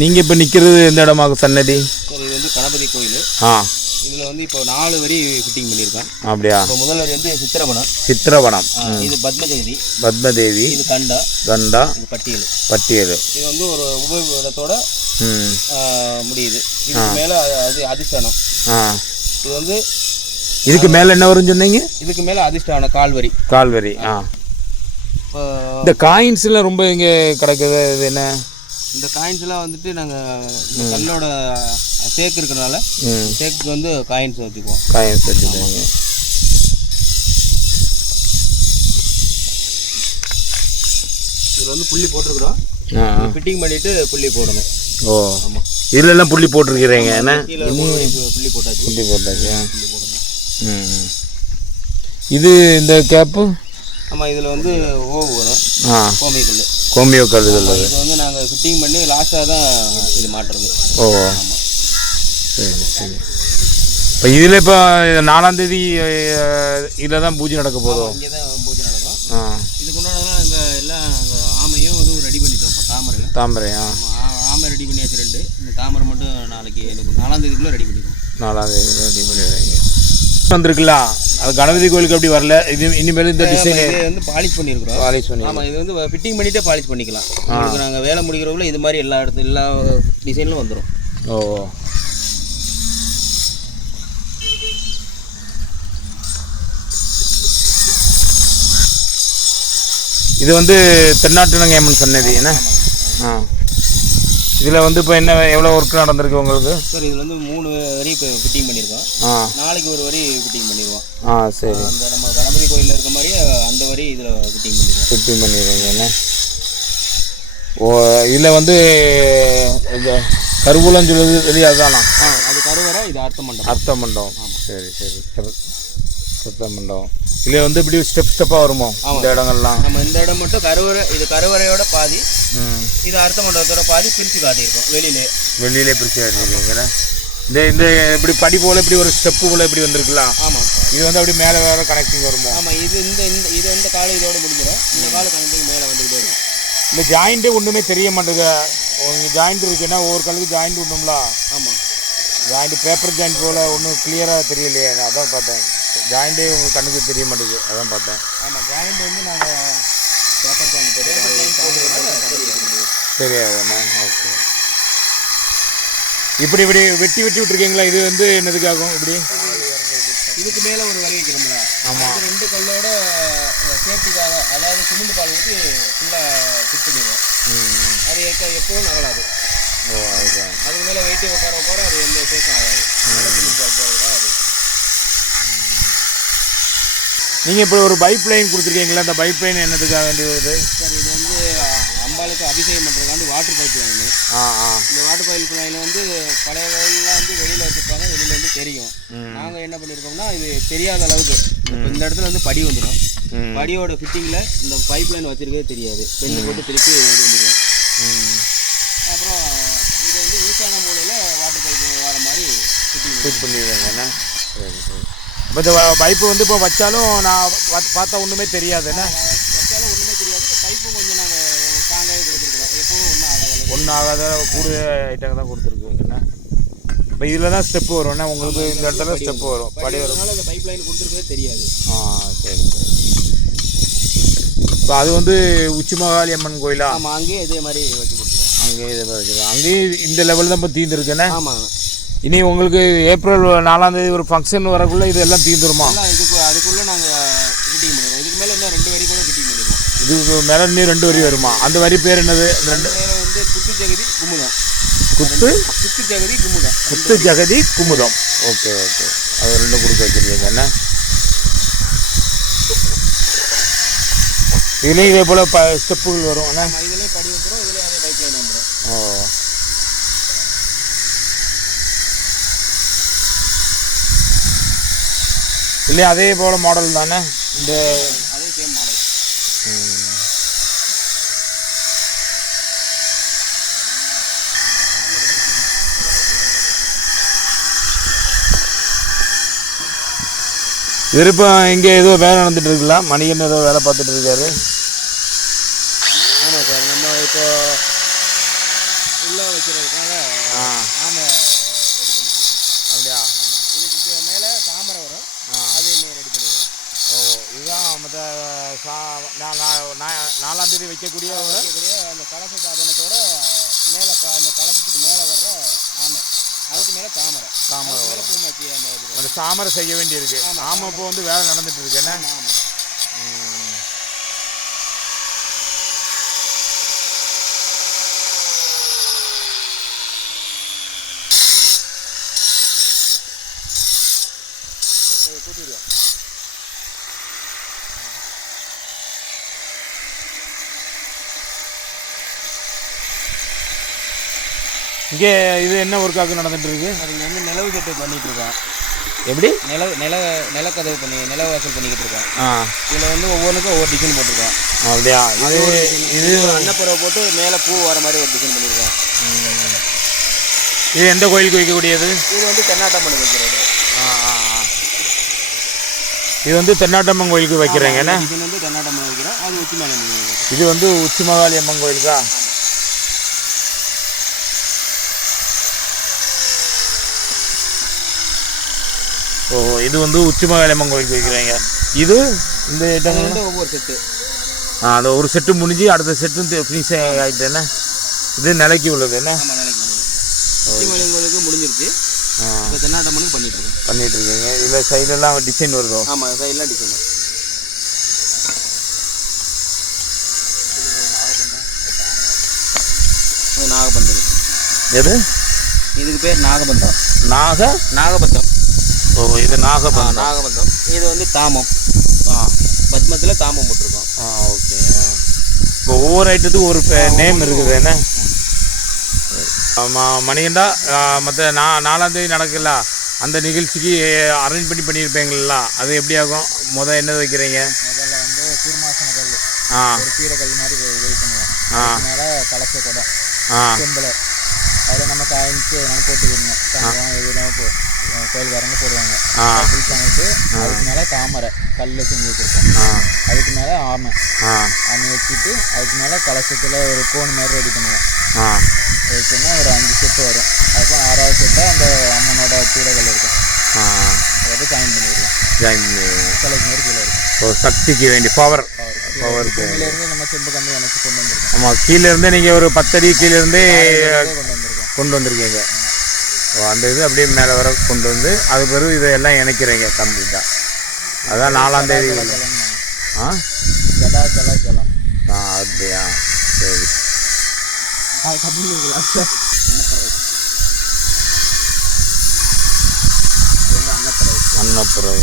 நீங்கள் இப்போ நிற்கிறது எந்த இடமாக சன்னதி? இது வந்து கணபதி கோயில். ஆ. இதில் வந்து இப்போ நாலு வரி ஃபிட்டிங் பண்ணியிருக்கேன். அப்படியா? இப்போ முதல் வரி வந்து சித்திரபணம் சித்திரவனம். இது பத்மஜெகதி பத்மதேவி இது கண்டா. கண்டா. இது பட்டியல். பட்டியல். இது வந்து ஒரு உபயோகத்தோட முடியுது. இதுக்கு மேலே அது அதிஷ்டானம். இது வந்து இதுக்கு மேலே என்ன வரும்னு சொன்னீங்க? இதுக்கு மேலே அதிஷ்டானம் கால்வரி. கால்வரி ஆ. இந்த காயின்ஸ்லாம் ரொம்ப இங்கே கிடக்குது. இது என்ன? இந்த காயின்ஸ்லாம் வந்துட்டு நாங்கள் இந்த கல்லோட சேக்கு இருக்கிறனால ம். சேக்குக்கு வந்து காயின்ஸ் வச்சுக்குவோம். காயின்ஸ் வச்சுருக்கீங்க இதில் வந்து புள்ளி போட்டிருக்கிறோம். ஃபிட்டிங் பண்ணிவிட்டு புள்ளி போடணும். ஓ. இதுலெல்லாம் புள்ளி போட்டிருக்கிறீங்க என்ன? கீழே மூணு வரி புள்ளி போட்டாச்சு. புள்ளி போட்டாச்சு. புள்ளி ம். இது இந்த கேப்பு ஆமாம் இதில் வந்து ஓவு வரும். ஆ. கோமை கல் கோமியோ அது இது வந்து நாங்கள் ஃபிட்டிங் பண்ணி லாஸ்ட்டாக தான் இது மாட்டுறது. ஓ. சரி சரி. இப்போ இதில் இப்போ நாலாந்தேதி இதில் தான் பூஜை நடக்க போதோ? இங்கே தான் பூஜை நடக்கும். ஆ. இதுக்கு எல்லாம் அங்கே ஆமையும் அதுவும் ரெடி பண்ணிட்டோம் இப்போ தாமரை தாமரையா? ஆமை ரெடி பண்ணியாச்சு ரெண்டு. இந்த தாமரை மட்டும் நாளைக்கு எனக்கு நாலாம் தேதிக்குள்ளே ரெடி பண்ணிடுவோம். நாலாந்தேதி ரெடி பண்ணிடுறீங்க வந்திருக்குல்ல? அது கணபதி கோயிலுக்கு அப்படி வரல. இது இனிமேல் இந்த டிசைன் இது வந்து பாலிஷ் பண்ணியிருக்கிறோம் பாலிஷ் பண்ணி ஆமாம் இது வந்து ஃபிட்டிங் பண்ணிட்டே பாலிஷ் பண்ணிக்கலாம். உங்களுக்கு நாங்கள் வேலை முடிக்கிறவங்கள இது மாதிரி எல்லா இடத்துல எல்லா டிசைன்லும் வந்துடும் ஓ. இது வந்து தென்னாட்டு அம்மன் சன்னதி என்ன? ஆ. இதில் வந்து இப்போ என்ன எவ்வளோ ஒர்க் நடந்திருக்கு உங்களுக்கு? சார் இதில் வந்து மூணு வரி இப்போ ஃபிட்டிங் பண்ணியிருக்கோம் ஆ. நாளைக்கு ஒரு வரி ஃபிட்டிங் பண்ணிடுவோம் ஆ சரி. அந்த நம்ம கணபதி கோயிலில் இருக்க மாதிரி அந்த வரி இதில் ஃபிட்டிங் பண்ணிடுவோம் ஃபிட்டிங் பண்ணிடுறீங்க என்ன? ஓ இதில் வந்து இந்த கருவூலம் சொல்லுது வெளியே அதுதானா? ஆ அது கருவறை இது அர்த்த மண்டபம் அர்த்த மண்டபம் சரி சரி. அர்த்த மண்டபம் இதில் வந்து இப்படி ஸ்டெப் ஸ்டெப்பாக வருமோ? இந்த இடங்கள்லாம். நம்ம இந்த இடம் மட்டும் கருவறை இது கருவறையோட பாதி இது அர்த்த மண்டபத்தோட பாதி பிரித்து காட்டியிருக்கோம் வெளியிலே. வெளியிலே பிரிச்சு வச்சுருக்கீங்களா இந்த இந்த இப்படி படி போல் இப்படி ஒரு ஸ்டெப்பு போல் இப்படி வந்திருக்கலாம் ஆமாம் இது வந்து அப்படி மேலே வேறு கனெக்டிங் வருமோ? ஆமாம் இது இந்த இந்த இது இந்த காலம் இதோட முடிஞ்சிடும். இந்த காலம் கணக்கு மேலே வந்துக்கிட்டே இருக்கும். இந்த ஜாயிண்ட்டே ஒன்றுமே தெரிய மாட்டேங்குது. ஜாயிண்ட் இருக்குன்னா ஒவ்வொரு கல்லுக்கு ஜாயிண்ட் உண்டுங்களா ஆமாம் ஜாயிண்ட் பேப்பர் ஜாயிண்ட் போல் ஒன்றும் கிளியராக தெரியலையே. நான் அதான் பார்த்தேன். ஜாயிண்ட்டே உங்கள் கண்ணுக்கு தெரிய மாட்டேங்குது. அதான் பார்த்தேன். ஆமாம் ஜாயிண்ட் வந்து நாங்கள் பேப்பர் ஜாயிண்ட் தெரியாதுண்ணா. ஓகே இப்படி இப்படி வெட்டி வெட்டி விட்ருக்கீங்களா இது வந்து என்னதுக்காகும்? இப்படி? இதுக்கு மேலே ஒரு வரி வைக்கிறோம்ல ஆமாம் ரெண்டு கல்லோட சேஃப்டிக்காக அதாவது சிமெண்ட் பால் ஊற்றி ஃபுல்லாக ஃபிட் பண்ணிடுவோம். ம் அது எப்போ எப்பவும் நகலாது. அதுக்கு மேலே வெயிட்டி உட்கார உட்கார அது எந்த சேஃபும் ஆகாது. நீங்கள் இப்போ ஒரு பைப் லைன் கொடுத்துருக்கீங்களா? அந்த பைப் லைன் என்னதுக்காக வேண்டி வருது? சார் இது வந்து அம்பாளுக்கு அபிஷேகம் பண்ணுறதுக்காண்டி வாட்டர் பைப் லைனு ஆ ஆ. இந்த வாட்டர் பைப் லைனில் வந்து பழைய வயல்லாம் வந்து வெளியில் வச்சுருப்பாங்க வெளியில் வந்து தெரியும். நாங்கள் என்ன பண்ணியிருக்கோம்னா இது தெரியாத அளவுக்கு இந்த இடத்துல வந்து படி வந்துடும். படியோட ஃபிட்டிங்கில் இந்த பைப் லைன் வச்சிருக்கவே தெரியாது. பெண்ணு போட்டு திருப்பி இது பண்ணிடுவோம் ம் அப்புறம் இது வந்து ஈசான மூலையில் வாட்டர் பைப் வர மாதிரி ஃபிட்டிங் ஃபிட் சரி சரி இப்போ இந்த பைப்பு வந்து இப்போ வச்சாலும் நான் பார்த்தா ஒன்றுமே தெரியாதுண்ணே வச்சாலும் ஒன்றுமே தெரியாது பைப்பும் கொஞ்சம் நாங்கள் ஸ்ட்ராங்காகவே கொடுத்துருக்குறோம் எப்பவும் ஒன்றும் ஆகாது ஒன்றும் ஆகாத கூடிய ஐட்டம் தான் கொடுத்துருக்கு என்ன இப்போ இதில் தான் ஸ்டெப்பு வரும்ண்ணே உங்களுக்கு இந்த இடத்துல ஸ்டெப்பு வரும் படி வரும் அந்த பைப் லைன் கொடுத்துருக்கவே தெரியாது ஆ சரி சரி இப்போ அது வந்து உச்சி மகாளி அம்மன் கோயிலா ஆமாம் அங்கேயே இதே மாதிரி வச்சு கொடுத்துருவோம் அங்கேயே இதை வச்சுருக்கோம் அங்கேயும் இந்த லெவலில் தான் இப்போ தீர்ந்துருக்குண்ணே ஆமாம் இனி உங்களுக்கு ஏப்ரல் நாலாம் தேதி ஒரு ஃபங்க்ஷன் வரக்குள்ளே இது எல்லாம் தீர்ந்துருமா இதுக்கு அதுக்குள்ளே நாங்கள் ஃபிட்டிங் பண்ணிடுவோம். இதுக்கு மேலே இன்னும் ரெண்டு வரி கூட ஃபிட்டிங் பண்ணிடுவோம். இதுக்கு மேலே இன்னும் ரெண்டு வரி வருமா? அந்த வரி பேர் என்னது? ரெண்டு வந்து குத்து ஜெகதி குமுதம். குத்து? குத்து ஜெகதி குமுதம். குத்து ஜெகதி குமுதம். Okay okay. அது ரெண்டு கொடுத்து வச்சிருக்கீங்க. என்ன? இதுலேயும் இதே போல் ப ஸ்டெப்புகள் வரும். என்ன? இல்லை அதே போல் மாடல் தானே? இந்த அதே சேம் மாடல் விருப்பம் இங்கே ஏதோ வேலை நடந்துட்டு இருக்குல்ல? மணிகன் ஏதோ வேலை பார்த்துட்டு இருக்காரு. ஆமாம் சார் நம்ம இப்போ உள்ளே வைக்கிறதுக்காக ஆமாம் அப்படியா? இதுக்கு மேலே தாமரை வரும். இதுதான் மற்ற சா நா- நா- நா- நாலாம் தேதி வைக்கக்கூடிய அந்த கலச சாதனத்தோட மேலே அந்த கலசத்துக்கு மேலே வர்ற ஆமை. அதுக்கு மேலே தாமரை. தாமரை மேலே பூமாச்சி அந்த இது சாமரை செய்ய வேண்டியிருக்கு. ஆமாம் இப்போ வந்து வேலை நடந்துட்டு இருக்கு. என்ன? ஆமாம் கூட்டிடுவோம் இங்கே இது என்ன ஒர்க்காக நடந்துட்டு இருக்கு அதுங்க வந்து நிலவு செட்டு பண்ணிட்டு இருக்கோம். எப்படி? நிலவு நில நிலக்கதவு பண்ணி நில வாசல் பண்ணிக்கிட்டு இருக்கோம். ஆ. இதில் வந்து ஒவ்வொன்றுக்கும் ஒவ்வொரு டிசைன் போட்டிருக்கோம். அப்படியா? இது இது அன்னப்புறவை போட்டு மேலே பூ வர மாதிரி ஒரு டிசைன் பண்ணியிருக்கோம் இது எந்த கோயிலுக்கு வைக்கக்கூடியது? இது வந்து தென்னாட்டம்மனுக்கு வைக்கிறது ஆ ஆ. இது வந்து தென்னாட்டம்மன் கோயிலுக்கு வைக்கிறேங்க டிசைன் வந்து தென்னாட்டம்மன் வைக்கிறோம். அது உச்சி மேலே நிற்கும் இது வந்து உச்சி மகாளி அம்மன் கோயிலுக்கா? ஓ இது வந்து உச்சி மகாளி அம்மன் கோயிலுக்கு வைக்கிறீங்க. இது இந்த வந்து ஒவ்வொரு செட்டு. ஆ அந்த ஒரு செட்டு முடிஞ்சு அடுத்த செட்டு ஃபினிஷ் ஆகிட்டு என்ன? இது நிலைக்கு உள்ளது என்ன? மேலங்களுக்கு முடிஞ்சிருச்சு. தென்னாட்டம்மனுக்கு பண்ணிட்டு இருக்கோம் பண்ணிட்டு இருக்கீங்க இதில் சைடெல்லாம் டிசைன் வருதோ? ஆமாம் சைட்லாம் டிசைன் இது நாகபந்தம் எது? இதுக்கு பேர் நாகபந்தம் நாக? நாகபந்தம் ஓ இது நாகபந்தம். நாகபந்தம். இது வந்து தாமம். ஆ. பத்மத்தில் தாமம் போட்டிருக்கோம். ஆ ஓகே. இப்போ ஒவ்வொரு ஐட்டத்துக்கும் ஒரு நேம் இருக்குது என்ன? மணிகண்டா மற்ற நா நாலாம் தேதி நடக்கல அந்த நிகழ்ச்சிக்கு அரேஞ்ச் பண்ணி பண்ணியிருப்பீங்களா அது எப்படி ஆகும்? முத என்ன வைக்கிறீங்க? முதல்ல வந்து சீர்மாசன கல் ஆ. ஒரு பீடக்கல் மாதிரி வெயிட் பண்ணுவோம். ஆ. மேலே கலச குடம். ஆ. செம்பில். அதில் நம்ம காய்ச்சி எதனாலும் போட்டுக்கணுங்க தங்கம் எதுனாலும் போ கோயில் வரங்க போடுவாங்க. ஃபில் பண்ணிட்டு அதுக்கு மேலே தாமரை கல் செஞ்சு வச்சுருக்கோம். ஆ. அதுக்கு மேலே ஆமை. ஆமை வச்சுட்டு அதுக்கு மேலே கலசத்தில் ஒரு கோன் மாதிரி ரெடி பண்ணுவோம். வச்சுன்னா ஒரு அஞ்சு செட்டு வரும். அதுக்கப்புறம் ஆறாவது செட்டாக அந்த அம்மனோட பீடக்கல் இருக்கும். அதை ஜாயின் பண்ணிடுவோம் ஜாயின் சிலைக்கு மாதிரி கீழே இருக்கும். ஓ சக்திக்கு வேண்டி பவர் பவர் பவருக்கு இருந்து நம்ம செம்பு கம்பி எனக்கு கொண்டு வந்திருக்கோம். ஆமாம் கீழே இருந்தே நீங்கள் ஒரு பத்தடி கீழே இருந்தே இதை கொண்டு வந்திருக்கோம். கொண்டு வந்திருக்கீங்க. அந்த இது அப்படியே மேலே வர கொண்டு வந்து அது பிறகு இதெல்லாம் இணைக்கிறீங்க கம்ப்ளீட்டாக அதான் நாலாம் தேதி ஜலம். ஆ? ஜலா ஆ அப்படியா? சரி. அன்னப்பறவை. அன்னப்பறவை.